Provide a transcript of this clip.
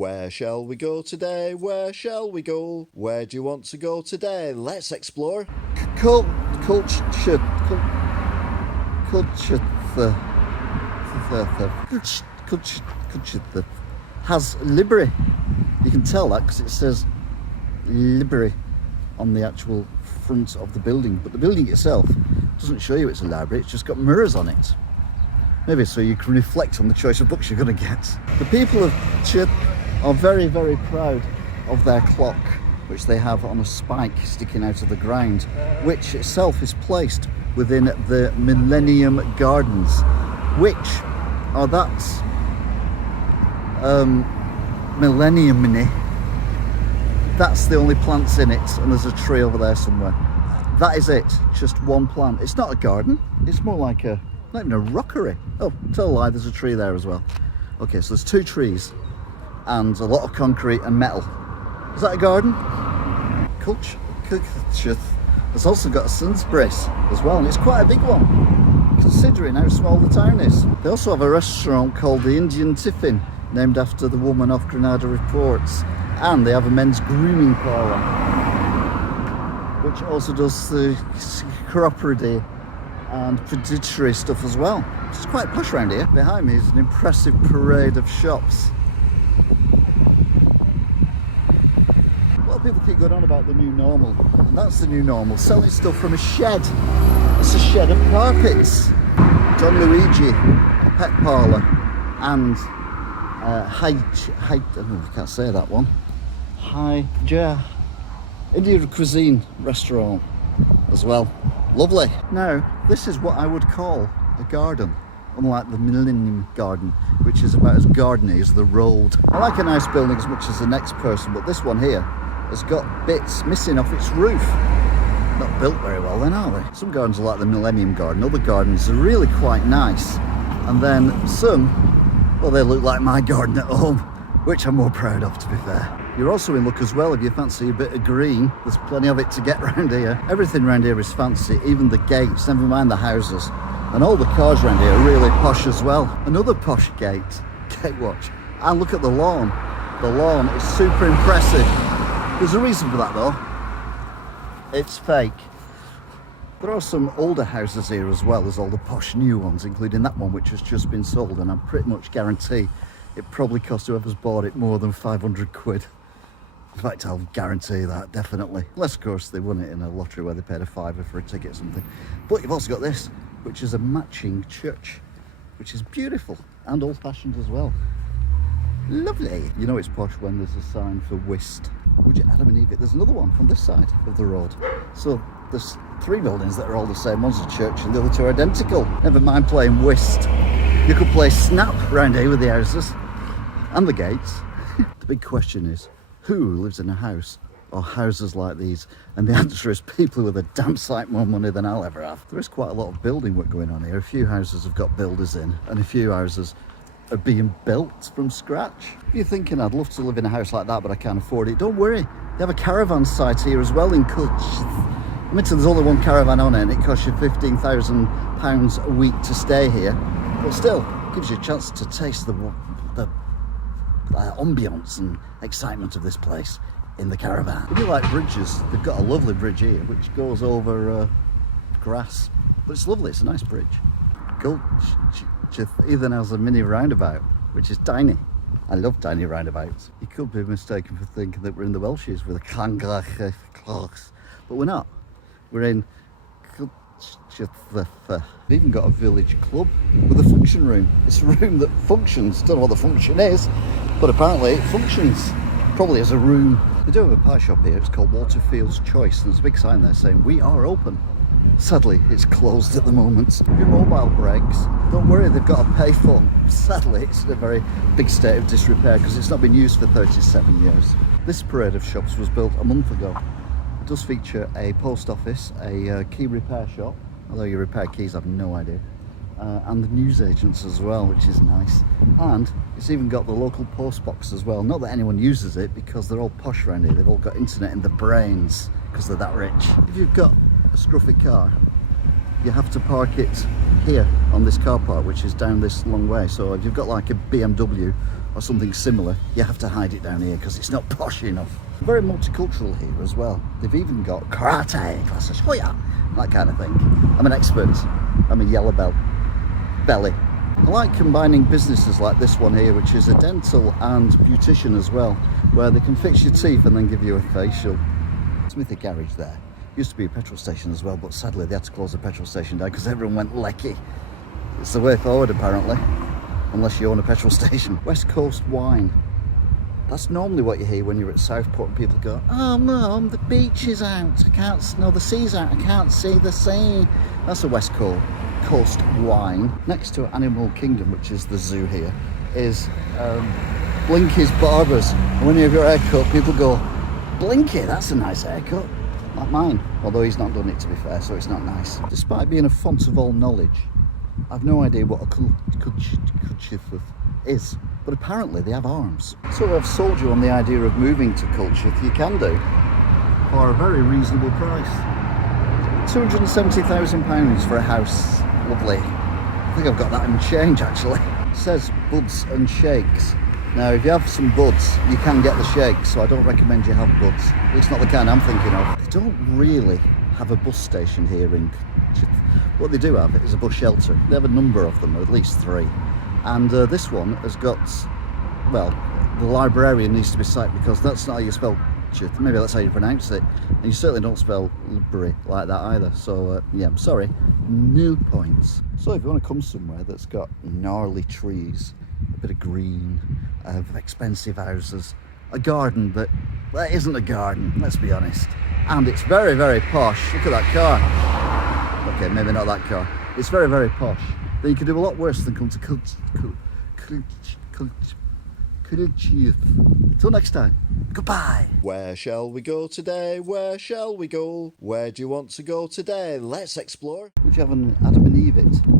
Where shall we go today? Where shall we go? Where do you want to go today? Let's explore. Culcheth has library. You can tell that because it says library on the actual front of the building, but the building itself doesn't show you it's a library. It's just got mirrors on it, maybe so you can reflect on the choice of books you're going to get. The people of Chith are very, very proud of their clock, which they have on a spike sticking out of the ground, which itself is placed within the Millennium Gardens, which are that millennium. That's the only plants in it, and there's a tree over there somewhere. That is it, just one plant. It's not a garden, it's more like a, not even a rockery. Oh, tell a lie, there's a tree there as well. Okay, so there's 2 trees and a lot of concrete and metal. Is that a garden? Culcheth has also got a Sainsbury's as well, and it's quite a big one, considering how small the town is. They also have a restaurant called the Indian Tiffin, named after the woman off Granada Reports, and they have a men's grooming parlour, which also does the chiropody and predatory stuff as well. It's quite posh around here. Behind me is an impressive parade of shops. A lot of people keep going on about the new normal, and that's the new normal, selling stuff from a shed. It's a shed of carpets. Don Luigi, a pet parlour, and I can't say that one. Indian cuisine restaurant as well. Lovely. Now, this is what I would call a garden, unlike the Millennium Garden, which is about as gardeny as the road. I like a nice building as much as the next person, but this one here has got bits missing off its roof. Not built very well then, are they? Some gardens are like the Millennium Garden, other gardens are really quite nice, and then some, well, they look like my garden at home, which I'm more proud of, to be fair. You're also in luck as well if you fancy a bit of green. There's plenty of it to get round here. Everything round here is fancy, even the gates, never mind the houses. And all the cars round here are really posh as well. Another posh gate watch. And look at the lawn. The lawn is super impressive. There's a reason for that though. It's fake. There are some older houses here as well as all the posh new ones, including that one which has just been sold, and I pretty much guarantee it probably cost whoever's bought it more than 500 quid. In fact, I'll guarantee that, definitely. Unless, of course, they won it in a lottery where they paid a £5 for a ticket or something. But you've also got this, which is a matching church, which is beautiful and old-fashioned as well. Lovely. You know it's posh when there's a sign for whist. Would you Adam and Eve it? There's another one from this side of the road. So there's 3 buildings that are all the same. One's a church and the other 2 are identical. Never mind playing whist. You could play snap round here with the houses and the gates. The big question is, who lives in a house or houses like these? And the answer is people with a damn sight more money than I'll ever have. There is quite a lot of building work going on here. A few houses have got builders in, and a few houses are being built from scratch. If you're thinking I'd love to live in a house like that but I can't afford it, don't worry. They have a caravan site here as well in Culcheth. I mean, there's only one caravan on it and it costs you £15,000 a week to stay here, but still gives you a chance to taste the ambience and excitement of this place in the caravan. If you like bridges, they've got a lovely bridge here which goes over grass, but it's lovely. It's a nice bridge. Culcheth even has a mini roundabout, which is tiny. I love tiny roundabouts. You could be mistaken for thinking that we're in the Welshes with a clanglach, but we're not. We're in Culcheth. We've even got a village club with a function room. It's a room that functions. Don't know what the function is, but apparently it functions. Probably as a room. They do have a pie shop here. It's called Waterfield's Choice, and there's a big sign there saying we are open. Sadly, it's closed at the moment. If your mobile breaks, don't worry, they've got a payphone. Sadly, it's in a very big state of disrepair because it's not been used for 37 years. This parade of shops was built a month ago. It does feature a post office, a key repair shop, although you repair keys, I've no idea, and the newsagents as well, which is nice. And it's even got the local post box as well. Not that anyone uses it because they're all posh around here. They've all got internet in their brains because they're that rich. If you've got a scruffy car, you have to park it here on this car park, which is down this long way. So if you've got like a BMW or something similar, you have to hide it down here because it's not posh enough. Very multicultural here as well. They've even got karate classes, oh yeah, that kind of thing. I'm an expert. I'm a yellow belt. Belly. I like combining businesses like this one here, which is a dental and beautician as well, where they can fix your teeth and then give you a facial. Smithy garage there. Used to be a petrol station as well, but sadly they had to close the petrol station down because everyone went lecky. It's the way forward apparently, unless you own a petrol station. West Coast wine. That's normally what you hear when you're at Southport and people go, "Oh Mum, the beach is out, the sea's out, I can't see the sea." That's a West Coast wine. Next to Animal Kingdom, which is the zoo here, is Blinky's Barbers. And when you have your haircut, people go, "Blinky, that's a nice haircut." Like mine, although he's not done it to be fair, so it's not nice. Despite being a font of all knowledge, I've no idea what a Culcheth is, but apparently they have arms. So I've sold you on the idea of moving to Culcheth. You can do, for a very reasonable price. £270,000 for a house. Lovely. I think I've got that in change actually. It says buds and shakes. Now if you have some buds, you can get the shakes, so I don't recommend you have buds. It's not the kind I'm thinking of. They don't really have a bus station here in Culcheth. What they do have is a bus shelter. They have a number of them, at least 3. And this one has got, well, the librarian needs to be sacked because that's not how you spell Culcheth. Maybe that's how you pronounce it. And you certainly don't spell library like that either. So yeah, I'm sorry, no points. So if you want to come somewhere that's got gnarly trees, a bit of green, expensive houses, a garden that isn't a garden, let's be honest, and it's very, very posh. Look at that car. Okay, maybe not that car. It's very, very posh. Then you can do a lot worse than come to Culcheth. Till next time, goodbye. Where shall we go today? Where shall we go? Where do you want to go today? Let's explore. Would you have an Adam and Eve it?